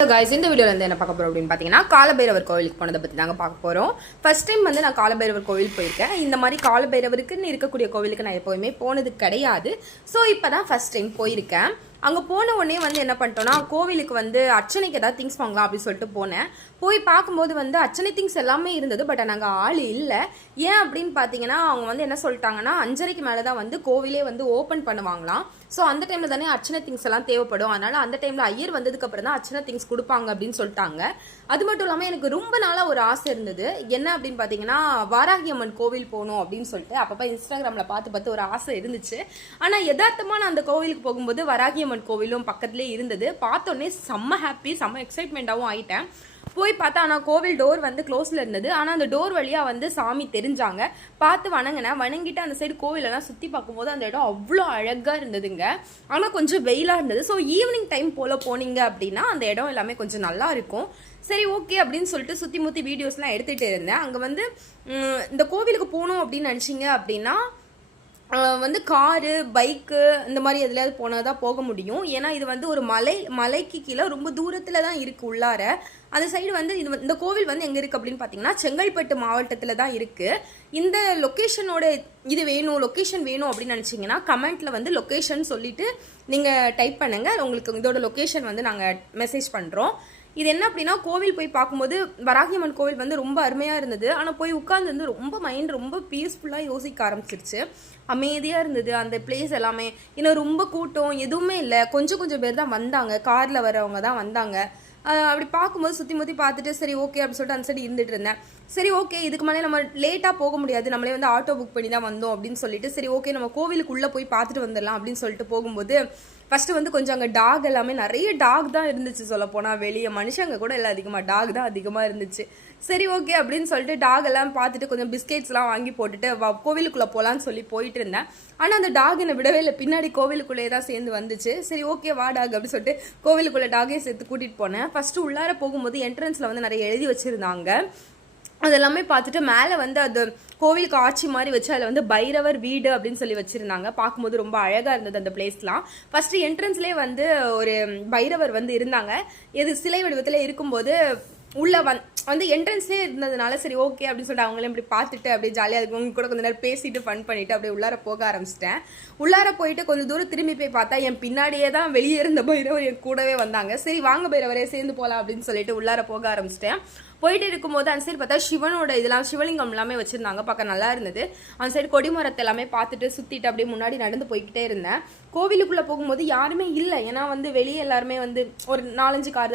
guys, இந்த வீடியோல வந்து என்ன பார்க்க போறோம் அப்படினு பாத்தீங்கன்னா காலபைரவர் கோவிலுக்கு போனத பத்தி தாங்க பார்க்க போறோம். ஃபர்ஸ்ட் டைம் வந்து நான் காலபைரவர் கோவில் போயிருக்கேன். இந்த மாதிரி காலபைரவருக்குன்னு இருக்கக்கூடிய கோவிலுக்கு நான் எப்பவுமே போனது கிடையாது. சோ இப்பதான் ஃபர்ஸ்ட் டைம் போயிருக்கேன். அங்கே போன உடனே வந்து என்ன பண்ணிட்டோம்னா கோவிலுக்கு வந்து அர்ச்சனைக்கு ஏதாவது திங்ஸ் வாங்கலாம் அப்படின்னு சொல்லிட்டு போனேன். போய் பார்க்கும்போது வந்து அர்ச்சனை திங்ஸ் எல்லாமே இருந்தது. பட் நாங்கள் ஆள் இல்லை. ஏன் அப்படின்னு பார்த்தீங்கன்னா அவங்க வந்து என்ன சொல்லிட்டாங்கன்னா 5:30க்கு மேலே தான் வந்து கோவிலே வந்து ஓப்பன் பண்ணுவாங்களாம். ஸோ அந்த டைமில் தானே அர்ச்சனை திங்ஸ் எல்லாம் தேவைப்படும். அதனால் அந்த டைமில் ஐயர் வந்ததுக்கு அப்புறம் தான் அர்ச்சனை திங்ஸ் கொடுப்பாங்க அப்படின்னு சொல்லிட்டாங்க. அது மட்டும் இல்லாமல் எனக்கு ரொம்ப நாளாக ஒரு ஆசை இருந்தது. என்ன அப்படின்னு பார்த்தீங்கன்னா வாராகி அம்மன் கோவில் போகணும் அப்படின்னு சொல்லிட்டு அப்பப்போ இன்ஸ்டாகிராமில் பார்த்து ஒரு ஆசை இருந்துச்சு. ஆனால் யதார்த்தமாக நான் அந்த கோவிலுக்கு போகும்போது வாராகி அம்மன் கோவிலும் பக்கத்துலேயே இருந்தது. பார்த்தோன்னே செம்ம ஹாப்பி, செம்ம எக்ஸைட்மெண்ட்டாகவும் ஆயிட்டேன். போய் பார்த்தா ஆனால் கோவில் டோர் வந்து க்ளோஸில் இருந்தது. ஆனால் அந்த டோர் வழியாக வந்து சாமி தெரிஞ்சாங்க. பார்த்து வணங்கிட்டு அந்த சைடு கோவிலெல்லாம் சுற்றி பார்க்கும்போது அந்த இடம் அவ்வளோ அழகாக இருந்ததுங்க. ஆனால் கொஞ்சம் வெயிலாக இருந்தது. ஸோ ஈவினிங் டைம் போல் போனீங்க அப்படின்னா அந்த இடம் எல்லாமே கொஞ்சம் நல்லா இருக்கும். சரி ஓகே அப்படின்னு சொல்லிட்டு சுற்றி முற்றி வீடியோஸ்லாம் எடுத்துகிட்டு இருந்தேன். அங்கே வந்து இந்த கோவிலுக்கு போகணும் அப்படின்னு நினச்சிங்க அப்படின்னா வந்து காரு பைக்கு இந்த மாதிரி எதுலையாவது போனால் தான் போக முடியும். ஏன்னா இது வந்து ஒரு மலைக்கு கீழே ரொம்ப தூரத்தில் தான் இருக்குது உள்ளார. அந்த சைடு வந்து இந்த கோவில் வந்து எங்கே இருக்குது அப்படின்னு பார்த்தீங்கன்னா செங்கல்பட்டு மாவட்டத்தில் தான் இருக்குது. இந்த லொக்கேஷனோட லொக்கேஷன் வேணும் அப்படின்னு நினச்சிங்கன்னா கமெண்ட்டில் வந்து லொக்கேஷன் சொல்லிவிட்டு நீங்கள் டைப் பண்ணுங்கள். உங்களுக்கு இதோட லொக்கேஷன் வந்து நாங்கள் மெசேஜ் பண்ணுறோம். இது என்ன அப்படின்னா கோவில் போய் பார்க்கும்போது வராகி அம்மன் கோவில் வந்து ரொம்ப அருமையாக இருந்தது. ஆனால் போய் உட்காந்து வந்து ரொம்ப மைண்ட் ரொம்ப பீஸ்ஃபுல்லாக யோசிக்க ஆரம்பிச்சிருச்சு. அமைதியாக இருந்தது அந்த பிளேஸ் எல்லாமே. இன்னும் ரொம்ப கூட்டம் எதுவுமே இல்லை. கொஞ்சம் பேர் தான் வந்தாங்க. காரில் வரவங்க தான் வந்தாங்க. அப்படி பார்க்கும்போது சுற்றி முற்றி பார்த்துட்டு சரி ஓகே அப்படின்னு சொல்லிட்டு அந்த சைடு இருந்துட்டு இருந்தேன். சரி ஓகே இதுக்கு மேலே நம்ம லேட்டாக போக முடியாது, நம்மளே வந்து ஆட்டோ புக் பண்ணி தான் வந்தோம் அப்படின்னு சொல்லிட்டு சரி ஓகே நம்ம கோவிலுக்குள்ளே போய் பார்த்துட்டு வந்துடலாம் அப்படின்னு சொல்லிட்டு போகும்போது ஃபஸ்ட்டு வந்து கொஞ்சம் அங்கே டாக் எல்லாமே நிறைய டாக் தான் இருந்துச்சு. சொல்ல போனால் வெளியே மனுஷங்க கூட இல்லை, அதிகமாக டாக் தான் அதிகமாக இருந்துச்சு. சரி ஓகே அப்படின்னு சொல்லிட்டு டாக் எல்லாம் பார்த்துட்டு கொஞ்சம் பிஸ்கெட்ஸ்லாம் வாங்கி போட்டுட்டு கோவிலுக்குள்ளே போகலான்னு சொல்லி போயிட்டு இருந்தேன். ஆனால் அந்த டாக் என்னை விடவே இல்லை, பின்னாடி கோவிலுக்குள்ளேயே தான் சேர்ந்து வந்துச்சு. சரி ஓகே வா டாக் அப்படின்னு சொல்லிட்டு கோவிலுக்குள்ளே டாகே சேர்த்து கூட்டிகிட்டு போனேன். ஃபஸ்ட்டு உள்ளார போகும்போது என்ட்ரன்ஸில் வந்து நிறைய எழுதி வச்சுருந்தாங்க. அதெல்லாமே பார்த்துட்டு மேலே வந்து அது கோவிலுக்கு ஆட்சி மாதிரி வச்சு அதில் வந்து பைரவர் வீடு அப்படின்னு சொல்லி வச்சுருந்தாங்க. பார்க்கும்போது ரொம்ப அழகாக இருந்தது அந்த பிளேஸ்லாம். ஃபஸ்ட்டு என்ட்ரன்ஸ்லேயே வந்து ஒரு பைரவர் வந்து இருந்தாங்க. சிலை வடிவத்தில் இருக்கும்போது உள்ளே வந்து என்ட்ரன்ஸ்லேயே இருந்ததுனால சரி ஓகே அப்படின்னு சொல்லிட்டு அவங்களே இப்படி பார்த்துட்டு அப்படியே ஜாலியாக இருக்கும். உங்க கூட கொஞ்சம் நேரம் பேசிட்டு ஃபன் பண்ணிட்டு அப்படியே உள்ளார போக ஆரம்பிச்சிட்டேன். உள்ளார போயிட்டு கொஞ்சம் தூரம் திரும்பி போய் பார்த்தா என் பின்னாடியே தான் வெளியே இருந்த பைரவர் என் கூடவே வந்தாங்க. சரி வாங்க பைரவரே சேர்ந்து போகலாம் அப்படின்னு சொல்லிட்டு உள்ளார போக ஆரம்பிச்சிட்டேன். போயிட்டு இருக்கும்போது அந்த சைடு பார்த்தா சிவனோட இதெல்லாம் சிவலிங்கம் எல்லாமே வச்சிருந்தாங்க. பார்க்க நல்லா இருந்தது. அந்த சைடு கொடிமரத்தை எல்லாமே பார்த்துட்டு சுற்றிட்டு அப்படியே முன்னாடி நடந்து போய்கிட்டே இருந்தேன். கோவிலுக்குள்ளே போகும்போது யாருமே இல்லை. ஏன்னா வந்து வெளியே எல்லாருமே வந்து ஒரு 4-5 கார் தானே